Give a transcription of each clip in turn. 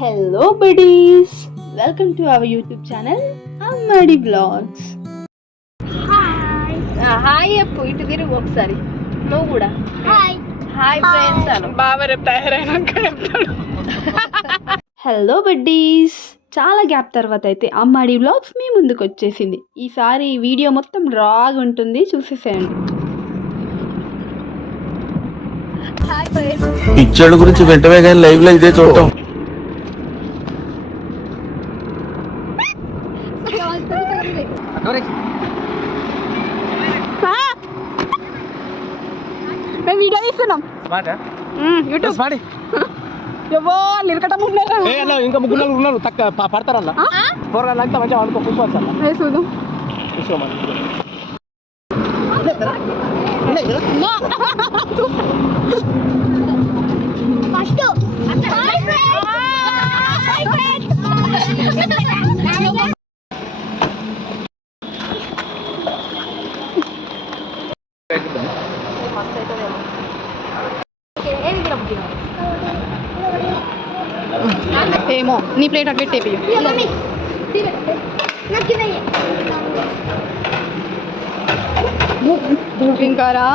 Hello buddies, welcome to our YouTube channel అమ్మడి blogs. Hi అప్పు, ఇటు తిరుగు ఒకసారి. నువ్వు కూడా హాయ్ ఫ్రెండ్స్ అను. బాగా రేపు తయారైనాక చెప్తాడు. హలో బడ్డీస్, చాలా గ్యాప్ తర్వాత అయితే అమ్మాడి బ్లాగ్స్ మీ ముందుకు వచ్చేసింది. ఈసారి వీడియో మొత్తం రాగా ఉంటుంది, చూసేసేయండి. పిక్చర్ల గురించి వెంటనే కానీ లైవ్ లో ఇదే చూడటం. వీడియో తీస్తున్నాం యూట్యూబ్. ఇంకా ముగ్గురు ఉన్నారు, తక్కువ పడతారన్న కూరగాయలు మంచిగా అనుకో కూర్చోవచ్చు. ఏమో నీ ప్లేట్ అటు పెట్టి ఇంకారా.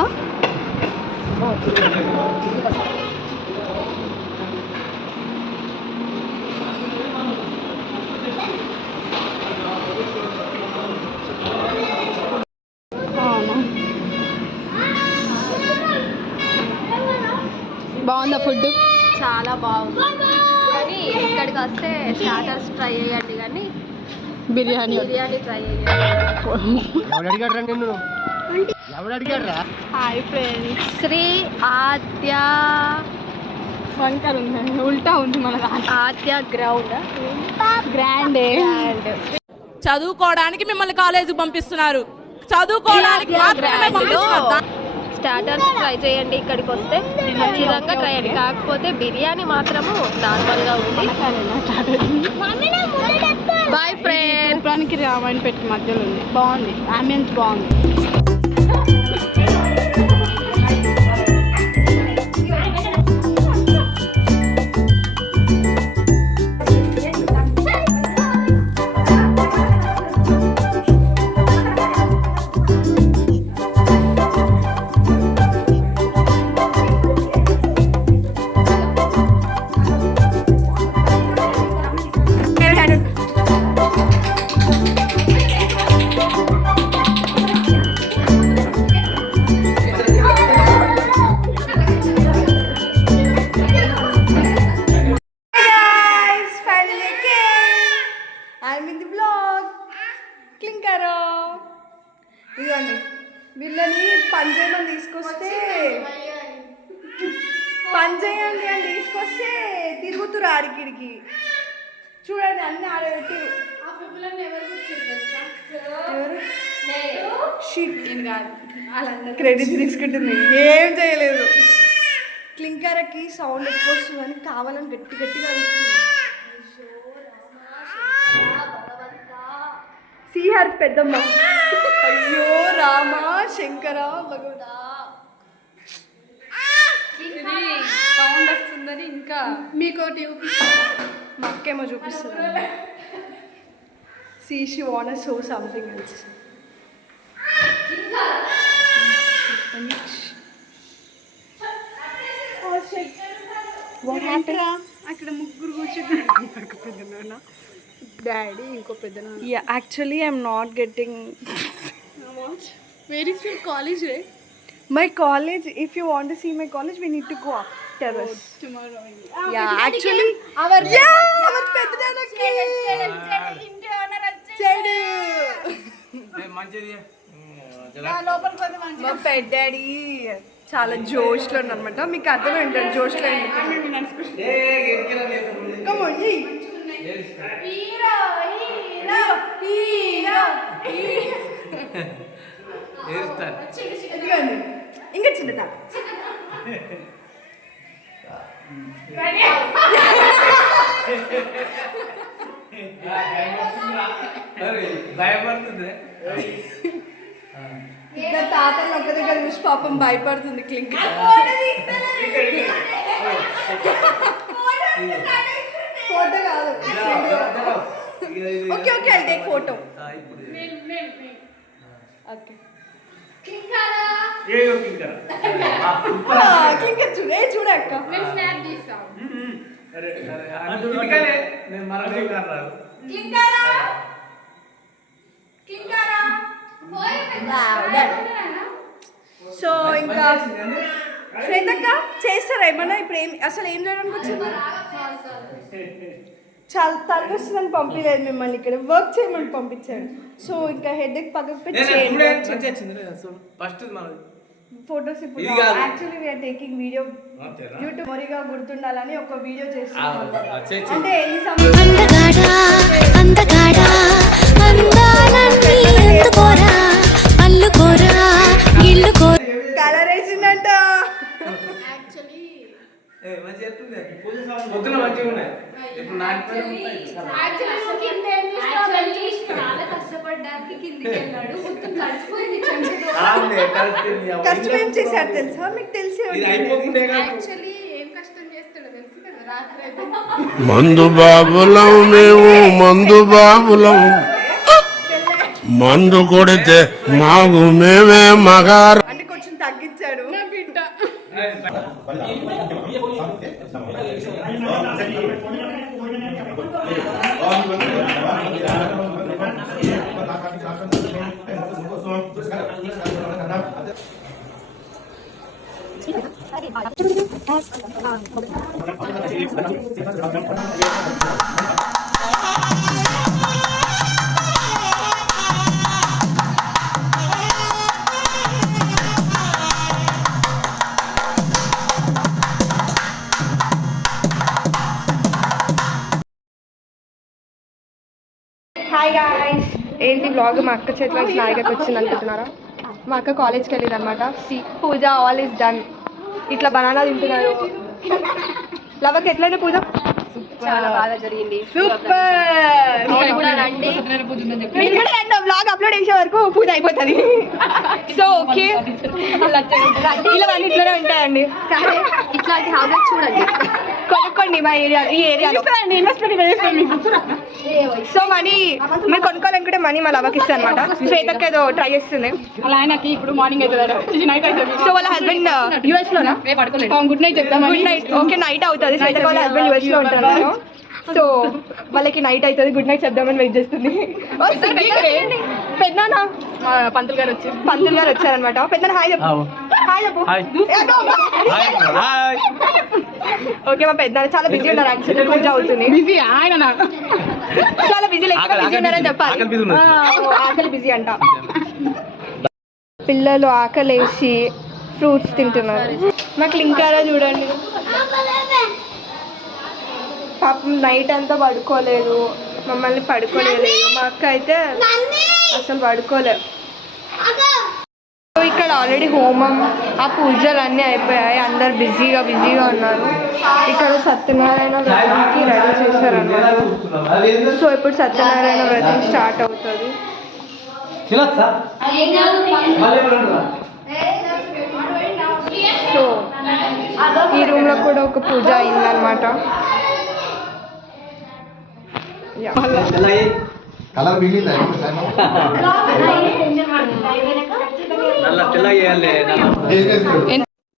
బాగుందా ఫుడ్? చాలా బాగుంది, కానీ ఇక్కడికి వస్తే స్టార్టర్స్ ట్రై చేయండి, కానీ బిర్యానీ ట్రై చేయండి. హాయ్ ఫ్రెండ్స్, శ్రీ ఆద్య వంకర్ ఉంది, ఉల్టా ఉంది మన ఆద్య గ్రౌండ్ గ్రాండ్. చదువుకోవడానికి మిమ్మల్ని కాలేజీకి పంపిస్తున్నారు, చదువుకోవడానికి మాత్రమే పంపిస్తున్నారు. స్టార్టర్స్ ట్రై చేయండి, ఇక్కడికి వస్తే ఖచ్చితంగా ట్రై చేయండి. కాకపోతే బిర్యానీ మాత్రము నార్మల్గా ఉంది. Bye friends. ప్రానికి రామాయణ పెట్టి మధ్యలో ఉంది, బాగుంది, అంబియన్స్ బాగుంది. ఇదిగోండి, వీళ్ళని పనిచేయమని తీసుకొస్తే పనిచేయండి అని తీసుకొస్తే తిరుగుతురు ఆడికిడికి. చూడండి అన్ని ఆడబెట్టి క్రెడిట్స్ తీసుకుంటుంది, ఏం చేయలేదు. క్లింకర్కి సౌండ్ ఎక్కువ వస్తుందని కావాలని గట్టి గట్టిగా వస్తుంది. సిఆర్ పెద్దమ్మ, అయ్యో రామా శంకర భగవడా, సౌండ్ వస్తుందని ఇంకా మీకోటి మా అక్కేమో చూపిస్తుంది. She want show something else. అక్కడ ముగ్గురు కూర్చున్నారు, డాడీ ఇంకో పెద్ద. Yeah, actually I'm not getting. Where is your college, right? My college, if you want to see my college, we need to go up terrace. Tomorrow. Yeah, actually our పెద్దనాన్నకి ఇంటి owner వచ్చాడు. మా పెద్ద daddy చాలా జోష్లో అనమాట. మీకు అర్థం ఏంటంటే జోష్లో ఇంకా చిన్నదా భయపడుతుంది. తాతను ఒక్క దగ్గర చూసి పాపం భయపడుతుంది క్లింక్. ఫోటో కాదు okay okay I take photo okay ఇంకా చూడే చూడక్క సో ఇంకా శ్వేతక్క చేస్తారా ఏమన్నా ఇప్పుడు అసలు ఏం చేయడానికి వచ్చింది చాలా తలకొస్తుందని పంపించలేదు మిమ్మల్ని ఇక్కడ వర్క్ చేయమని పంపించాడు సో ఇంకా హెడ్ పక్కకు పెట్టి ఫొటోస్ ఇప్పుడు actually we're taking video YouTube మరిగా గుర్తుండాలని ఒక వీడియో చేస్తున్నాం అంటే ఎన్ని కలర్ వేసిందంట కష్టం ఏం చేశారు తెలుసా మీకు తెలిసి మందు బాబులం మేము మందు బాబులం మందు కొడితే మాకు మేమే మగారు అంటే కొంచెం తగ్గించాడు హాయ్ గాయ్స్ ఏంటి బ్లాగ్ మా అక్క చేతిలో స్నాయిగా వచ్చింది అనుకుంటున్నారా మా అక్క కాలేజ్కి వెళ్ళింది అనమాట పూజ ఆల్ ఈస్ డన్ ఇట్లా బనానా తింటున్నారు లవకి ఎట్లయినా పూజ చాలా బాగా జరిగింది సూపర్ బ్లాగ్ అప్లోడ్ చేసే వరకు పూజ అయిపోతుంది సో ఓకే ఇలా ఇట్లనే ఉంటాయండి ఇట్లాంటి హౌసెస్ చూడండి కొనుక్కోండి మా ఏరియా ఈ ఏరియాలో సో మనీ మీరు కొనుక్కోవాలనుకుంటే మనీ మా లవకి ఇస్తాను అనమాట శ్వేతకి ఏదో ట్రై చేస్తుంది అలా ఆయనకి ఇప్పుడు మార్నింగ్ అవుతుంది నైట్ అవుతుంది సో వాళ్ళ హస్బెండ్ యూఎస్ లోనా గుడ్ నైట్ చెప్తాం గుడ్ నైట్ ఓకే నైట్ అవుతుంది శ్వేతకి వాళ్ళ హస్బెండ్ యూఎస్ లో ఉంటారు సో వాళ్ళకి నైట్ అవుతుంది గుడ్ నైట్ చెప్దామని వెయిట్ చేస్తుంది పెద్దనా పంతులు గారు వచ్చారనమాట పెద్ద హాయ్ చెప్పు హాయ్ చెప్పు ఓకే మా పెద్ద చాలా బిజీ ఉన్నారు యాక్చువల్లీ పూజ అవుతుంది బిజీ ఆయన చాలా బిజీ లెక్క బిజీ ఉన్నారని చెప్పాలి ఆకలి బిజీ అంట పిల్లలు ఆకలేసి ఫ్రూట్స్ తింటున్నారు మాకు లింకారా చూడండి పాపం నైట్ అంతా పడుకోలేదు మమ్మల్ని పడుకోలేదు మా అక్క అయితే అసలు పడుకోలేదు ఇక్కడ ఆల్రెడీ హోమం ఆ పూజలు అన్నీ అయిపోయాయి అందరు బిజీగా ఉన్నారు ఇక్కడ సత్యనారాయణ వ్రతంకి రెడీ చేశారన్నమాట సో ఇప్పుడు సత్యనారాయణ వ్రతం స్టార్ట్ అవుతుంది సో ఈ రూమ్లో కూడా ఒక పూజ అయిందనమాట కలర్ మిగిలిందా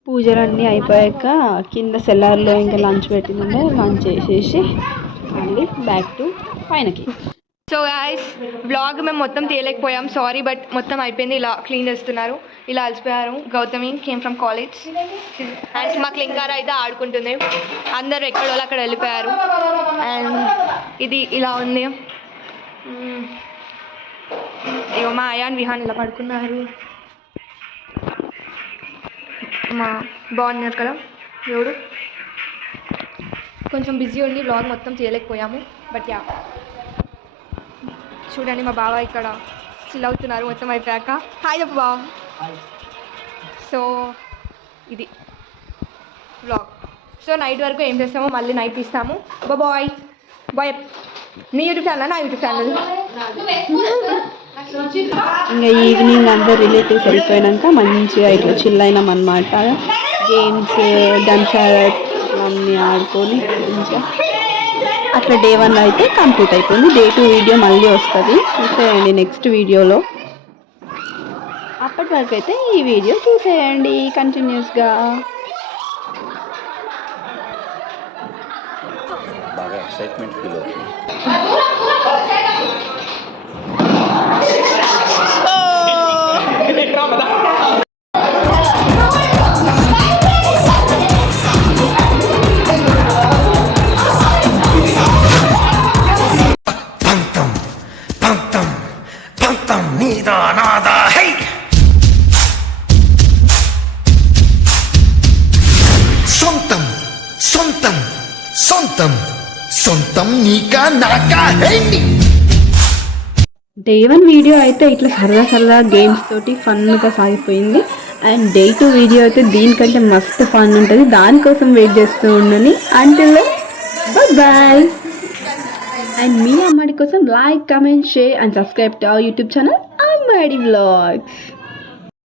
పూజలన్నీ అయిపోయాక కింద సెల్లార్లో ఇంకా లంచ్ పెట్టిందంటే లంచ్ చేసేసి మళ్ళీ బ్యాక్ టు పైనకి. సో గాయ్స్ బ్లాగ్ మేము మొత్తం తీయలేకపోయాం సారీ బట్ మొత్తం అయిపోయింది ఇలా క్లీన్ చేస్తున్నారు ఇలా అలసిపోయారు Gautami came from college and మా క్లింకార అయితే ఆడుకుంటుంది అందరు ఎక్కడ వాళ్ళు అక్కడ వెళ్ళిపోయారు అండ్ ఇది ఇలా ఉంది ఇగో మా అయాన్ విహాన్ ఇలా పడుకున్నారు మా బాగున్నారు కదా ఎవడు కొంచెం బిజీ ఉండి బ్లాగ్ మొత్తం చేయలేకపోయాము బట్ యా చూడండి మా బావ ఇక్కడ చిల్ అవుతున్నారు మొత్తం అయిపోయాక హాయ్ చెప్పు బావ సో ఇది బ్లాగ్ సో నైట్ వరకు ఏం చేస్తామో మళ్ళీ నైట్ తీస్తాము బాయ్ బాయ్ నీ యూట్యూబ్ ఛానల్ నా యూట్యూబ్ ఛానల్ ఇంకా ఈవినింగ్ అందరు రిలేటివ్స్ వెళ్ళిపోయాక మంచిగా ఇట్లా చిల్ అయినాం అనమాట గేమ్స్ గన్ షాట్ అన్నీ ఆడుకొని మంచిగా అట్లా డే 1 అయితే కంప్లీట్ అయిపోయింది. డే 2 వీడియో మళ్ళీ వస్తుంది, చూసేయండి నెక్స్ట్ వీడియోలో. అప్పటి వరకు అయితే ఈ వీడియో చూసేయండి కంటిన్యూస్గా. బాగా ఎక్సైట్మెంట్ ఫీల్ అవుతుంది. సొంతం సొంతం సొంతం సొంతం నీకా నాకా హేండి. డే 1 వీడియో అయితే ఇట్లా సరదా గేమ్స్ తోటి ఫన్గా సాగిపోయింది. అండ్ డే 2 వీడియో అయితే దీనికంటే మస్తు ఫన్ ఉంటుంది, దానికోసం వెయిట్ చేస్తూ ఉండని. Until bye. అండ్ మీ అమ్మాడి కోసం like, comment, share and subscribe to our YouTube channel Ammadi vlogs.